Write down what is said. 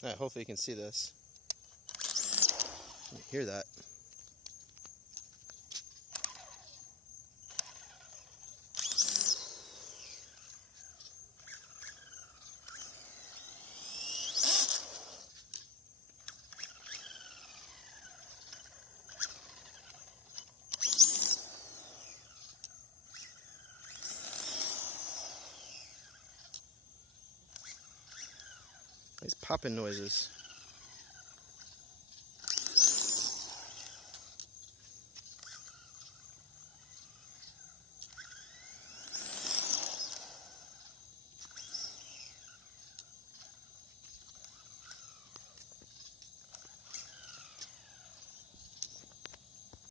All right, hopefully you can see this. You hear that? These popping noises.